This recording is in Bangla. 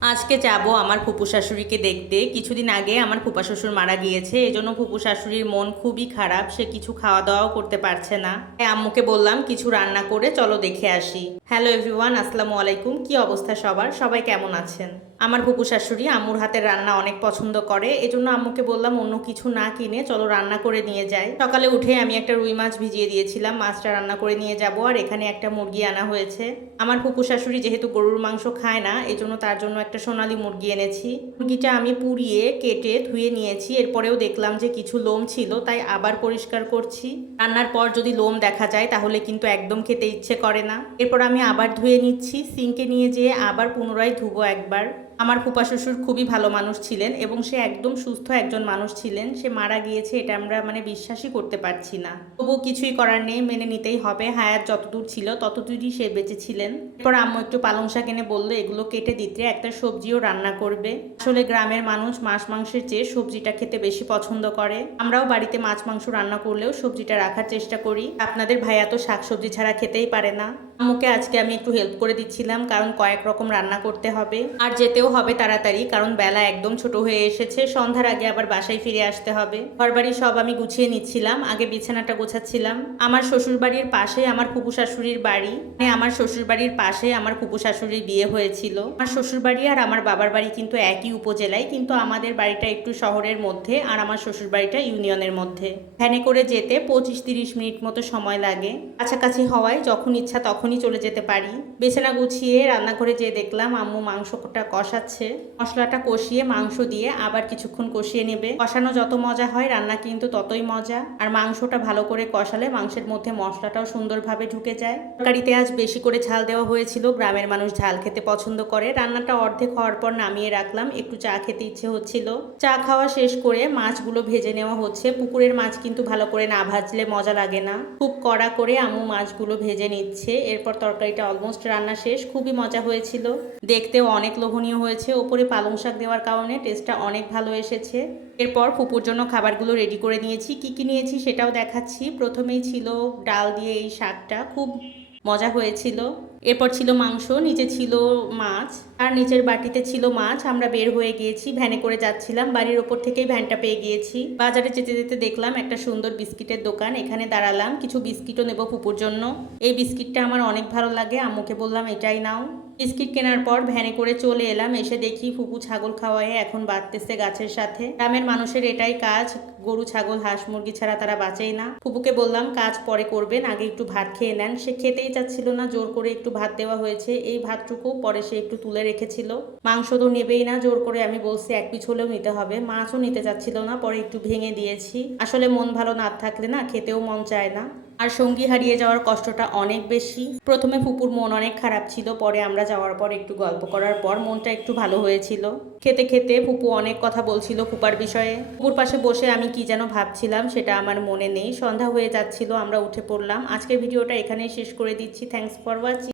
আজকে যাব আমার ফুপু শাশুড়িকে দেখতে। কিছুদিন আগে আমার ফুপা শ্বশুর মারা গিয়েছে, এজন্য ফুপু শাশুড়ির মন খুবই খারাপ, সে কিছু খাওয়া দাওয়াও করতে পারছে না। আম্মুকে বললাম কিছু রান্না করে চলো দেখে আসি। হ্যালো এভরিওয়ান, আসসালামু আলাইকুম, কি অবস্থা সবার? সবাই কেমন আছেন? আমার ফুপু শাশুড়ি আম্মুর হাতের রান্না অনেক পছন্দ করে, এজন্য আম্মুকে বললাম অন্য কিছু না কিনে চলো রান্না করে নিয়ে যাই। সকালে উঠে আমি একটা রুই মাছ ভিজিয়ে দিয়েছিলাম, মাছটা রান্না করে নিয়ে যাব আর এখানে একটা মুরগি আনা হয়েছে। আমার ফুপু শাশুড়ি যেহেতু গরুর মাংস খায় না, এজন্য তার জন্য একটা সোনালি মুরগি এনেছি। মুরগিটা আমি পুড়িয়ে কেটে ধুয়ে নিয়েছি, এরপরেও দেখলাম যে কিছু লোম ছিল, তাই আবার পরিষ্কার করছি। রান্নার পর যদি লোম দেখা যায়, তাহলে কিন্তু একদম খেতে ইচ্ছে করে না। এরপর আমি আবার ধুয়ে নিচ্ছি, সিঙ্কে নিয়ে যেয়ে আবার পুনরায় ধুবো একবার। আমার ফুপা শ্বশুর খুবই ভালো মানুষ ছিলেন এবং সে একদম সুস্থ একজন মানুষ ছিলেন। সে মারা গিয়েছে, এটা আমরা মানে বিশ্বাসই করতে পারছি না। তবু কিছুই করার নেই, মেনে নিতেই হবে। হায়াত যতদূর ছিল, ততদূরই সে বেঁচে ছিলেন। এরপর আম্মু একটু পালং শাক এনে বলল, এগুলো কেটে দিতে, একটা সবজিও রান্না করবে। আসলে গ্রামের মানুষ মাছ মাংসের চেয়ে সবজিটা খেতে বেশি পছন্দ করে। আমরাও বাড়িতে মাছ মাংস রান্না করলেও সবজিটা রাখার চেষ্টা করি। আপনাদের ভাইয়া তো শাক সবজি ছাড়া খেতেই পারে না। আম্মুকে আজকে আমি একটু হেল্প করে দিচ্ছিলাম, কারণ কয়েক রকম রান্না করতে হবে। আর যেতেও হবে তাড়াতাড়ি, কারণ বেলা একদম ছোট হয়ে এসেছে, সন্ধ্যার আগে আবার বাসায় ফিরে আসতে হবে। ঘরবাড়ি সব আমি গুছিয়ে নিচ্ছিলাম, আগে বিছানাটা গোছাচ্ছিলাম। আমার শ্বশুর বাড়ির পাশে আমার ফুপু শাশুড়ির বাড়ি মানে আমার শ্বশুর বাড়ির পাশে আমার ফুপু শাশুড়ির বিয়ে হয়েছিল। আমার শ্বশুর বাড়ি আর আমার বাবার বাড়ি কিন্তু একই উপজেলায়, কিন্তু আমাদের বাড়িটা একটু শহরের মধ্যে আর আমার শ্বশুর বাড়িটা ইউনিয়নের মধ্যে। ভ্যানে করে যেতে পঁচিশ তিরিশ মিনিট মতো সময় লাগে। কাছাকাছি হওয়ায় যখন ইচ্ছা তখনই চলে যেতে পারি। বেছানা গুছিয়ে রান্নাঘরে যেয়ে দেখলাম আম্মু মাংসটা কষাচ্ছে। মশলাটা কষিয়ে মাংস দিয়ে আবার কিছুক্ষণ কষিয়ে নেবে। কষানো যত মজা হয়, রান্না কিন্তু ততই মজা। আর মাংসটা ভালো করে কষালে মাংসের মধ্যে মশলাটাও সুন্দরভাবে ঢুকে যায়। তরকারিতে আজ বেশি করে ঝাল দেওয়া হয়েছিল, গ্রামের মানুষ ঝাল খেতে পছন্দ করে। রান্নাটা অর্ধেক হওয়ার পর নামিয়ে রাখলাম, একটু চা খেতে ইচ্ছে হচ্ছিল। চা খাওয়া শেষ করে মাছগুলো ভেজে নেওয়া হচ্ছে। পুকুরের মাছ কিন্তু ভালো করে না ভাজলে মজা লাগে না। খুব কড়া করে আম্মু মাছগুলো ভেজে নিচ্ছে। এরপর তরকারিটা অলমোস্ট রান্না শেষ, খুবই মজা হয়েছিল। দেখতেও অনেক লোভনীয় হয়েছে, ওপরে পালং শাক দেওয়ার কারণে টেস্টটা অনেক ভালো এসেছে। এরপর ফুপুর জন্য খাবারগুলো রেডি করে নিয়েছি, কি কি নিয়েছি সেটাও দেখাচ্ছি। প্রথমেই ছিল ডাল দিয়ে এই শাকটা, খুব মজা হয়েছিল। এরপর ছিল মাংস, নিচে ছিল মাছ, আর নিচের বাটিতে ছিল মাছ। আমরা বের হয়ে গিয়েছি, ভ্যানে করে যাচ্ছিলাম। বাড়ির ওপর থেকেই ভ্যানটা পেয়ে গিয়েছি। বাজারে যেতে যেতে দেখলাম একটা সুন্দর বিস্কিটের দোকান। এখানে দাঁড়ালাম, কিছু বিস্কিটও নেব ফুপুর জন্য। এই বিস্কিটটা আমার অনেক ভালো লাগে, আম্মুকে বললাম, এটাই নাও। বিস্কিট কেনার পর ভ্যানে করে চলে এলাম। এসে দেখি ফুপু ছাগল খাওয়ায়, এখন বাঁধতেছে গাছের সাথে। গ্রামের মানুষের এটাই কাজ, গরু, ছাগল, হাঁস, মুরগি ছাড়া তারা বাঁচেই না। ফুপুকে বললাম, কাজ পরে করবেন, আগে একটু ভাত খেয়ে নেন। সে খেতেই চাচ্ছিল না, জোর করে একটু ভাত দেওয়া হয়েছে, এই ভাতটুকু পরে সে একটু তুলে রেখেছিল। মাংস তো নেবেই না, জোর করে আমি বলছি এক পিছ হলেও নিতে হবে। মাছও নিতে চাচ্ছিল না, পরে একটু ভেঙে দিয়েছি। আসলে মন ভালো না থাকলে না খেতেও মন চায় না। আর সঙ্গী হারিয়ে যাওয়ার কষ্টটা অনেক বেশি। প্রথমে ফুপুর মন অনেক খারাপ ছিল, পরে আমরা যাওয়ার পর একটু গল্প করার পর মনটা একটু ভালো হয়েছিল। খেতে খেতে ফুপু অনেক কথা বলছিল ফুপার বিষয়ে। ফুপুর পাশে বসে আমি কি যেন ভাবছিলাম, সেটা আমার মনে নেই। সন্ধ্যা হয়ে যাচ্ছিল, আমরা উঠে পড়লাম। আজকের ভিডিওটা এখানেই শেষ করে দিচ্ছি। Thanks for watching